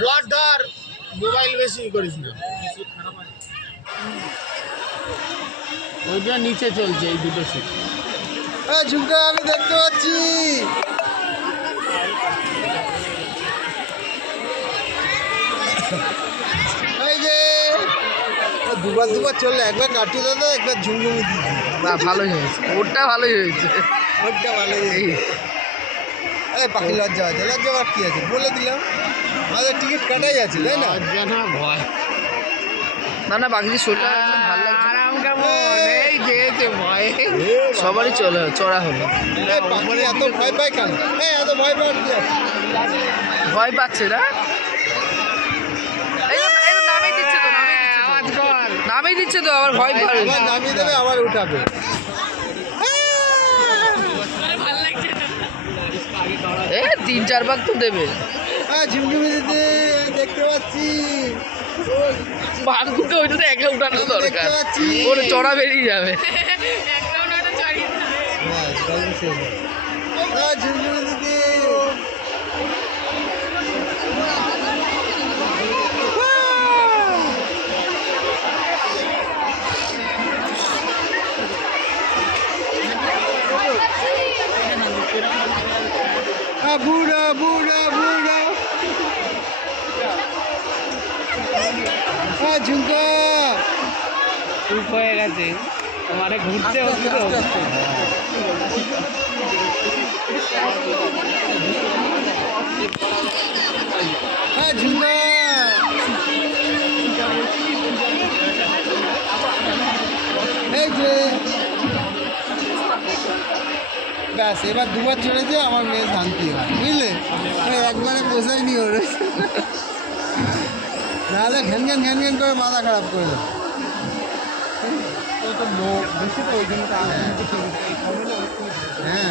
Blood ধর, mobile বেশি করিস না। ওইটা নিচে চলছে এই দুটো সিট। ঝুমকা আমি দেখতে পাচ্ছি। এই যে দুবার চললে, একবার কাটু দাদা, একবার ঝুমঝুমি দিচ্ছি। না ভালোই হয়েছে, ওরটা ভালোই হয়েছে, ওরটা ভালোই হয়েছে। আরে পাখি লজ্জা আছে, লজ্জা আবার কি আছে বলে দিলাম। আমাদের টিকিট কাটাই আছে, তাই না? লজ্জা না, ভয়। না না বাকি শোটা ভালো লাগছে। এই যে ভয় সবারই চড়া হলো। এত ভয় পায় কেন? এত ভয় পাওয়ার কি আছে? ভয় পাচ্ছে না, নামিয়ে দিচ্ছে তো আবার ভয় পাবে, নামিয়ে দেবে আবার উঠাবে। তিন চার ভাগ তো দেবে। ঝুমঝুমি দিতে দেখতে পাচ্ছি। ভাগ্যকে ওইটাতে একটা উঠানো দরকার, ওর চড়া বেরিয়ে যাবে। ঝুমঝুমি দিতে বুড়া বুড়া বুড়া। ঝুমকা চুপ হয়ে গেছে, মানে ঘুরতে হচ্ছে তো। ঝুমকা এই যে ব্যাস, এবার দুবার চড়েছে, আমার মেয়ে শান্তি হয়, বুঝলে? একবারে বসাইনি ওর, নাহলে ঘ্যান ঘ্যান ঘ্যান ঘ্যান করে মাথা খারাপ করে দেয়। বেশি তো ওই জন্য। হ্যাঁ